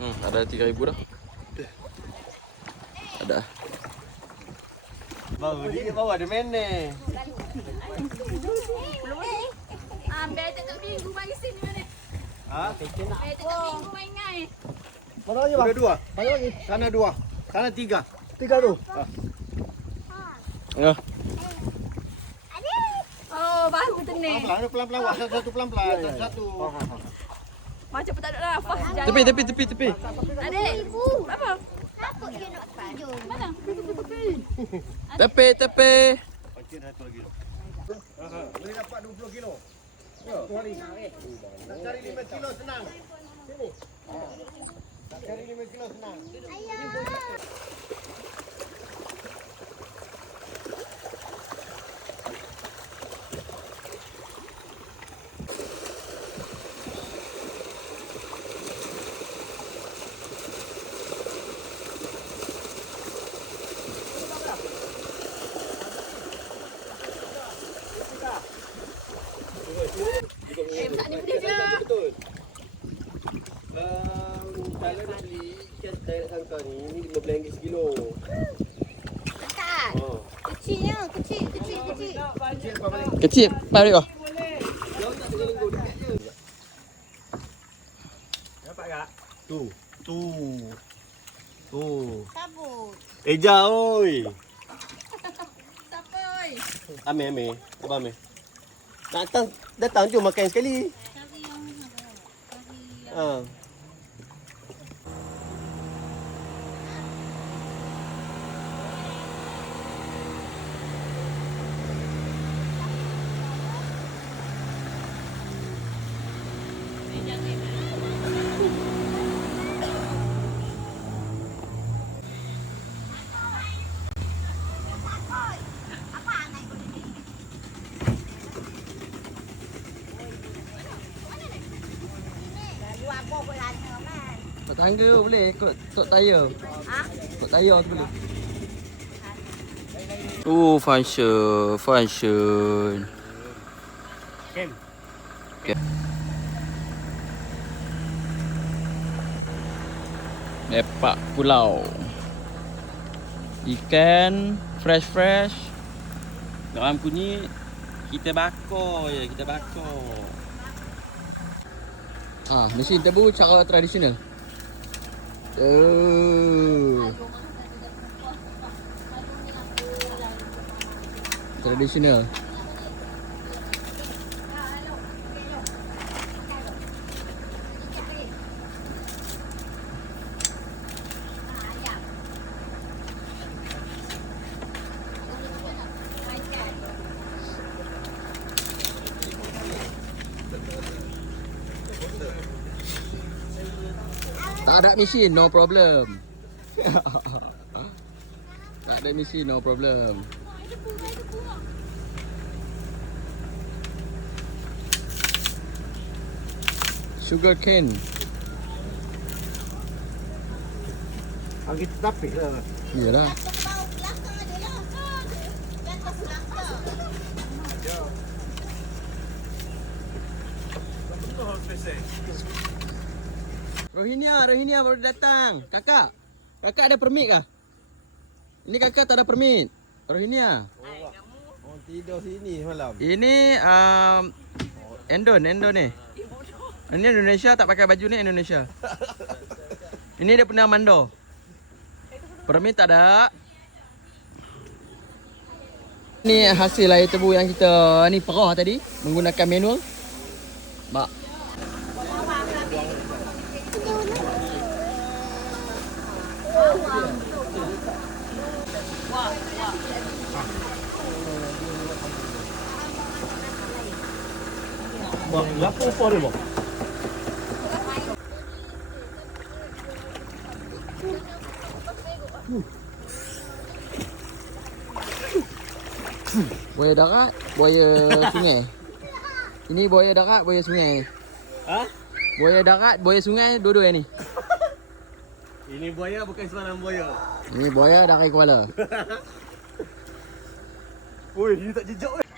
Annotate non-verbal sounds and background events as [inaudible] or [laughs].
Hmm, ada 3000 dah. Ada. Baru dia bawa ada mana? Ambil tak tak minggu mari sini mana? Ha? Eh tak tak minggu main ngai. Mana lagi, Ada dua. Mana lagi? Sana dua. Sana tiga. Tiga tu. Ya. Oh, baru tenang. Pelan-pelan, pelan-pelan. Satu pelan-pelan. Satu. Macam pun tak ada nafas. Jalan. Tepi tepi tepi tepi. Adik. Apa? Mana? Tepi tepi. Satu lagi. Boleh dapat 20 kilo. Nak cari 5 kilo senang. Sini. Nak cari 5 kilo senang. Eh, tak ada boleh je. Betul. Um, kalau nak beli ikan sangka ni, ni RM15 sekilo. Tak. Oh. Kecilnya, kecil, kecil, kecil. Kecil kau. Kecil, balik kau. Tu. Tu. Tu. Sabut. Eja oi. Siapa? oi? Ame ame. Apa ame? Datang datang jom makan sekali. Ha. Tak tangga boleh ikut tok tayar. Ha? Tok tayar tu boleh. Oh, function, function. Ken. Lepak pulau. Ikan fresh fresh. Garam kunyit. Kita bakar je, kita bakar. Ah, mesin tebu cara tradisional. Oh. Tradisional. Tak ada mesin, no problem. [laughs] tak ada mesin, no problem. Sugar cane. Kita tapik lah. Iyalah. Rohinia, Rohinia baru datang. Kakak. Kakak ada permit kah? Ini kakak tak ada permit. Rohinia. Oh tidur sini malam. Ini um, Endon, Endon ni. Ini Indonesia tak pakai baju ni Indonesia. Ini dia punya mando. Permit tak ada. Ni hasil air tebu yang kita ni perah tadi menggunakan manual. Bang, apa dia bang? Buaya darat, buaya [laughs] sungai. Ini buaya darat, buaya sungai. Ha? Buaya darat, buaya sungai, dua-dua ni. Ini buaya bukan sembarang buaya. Ini buaya dari kepala. [laughs] Oi, ini tak jejak.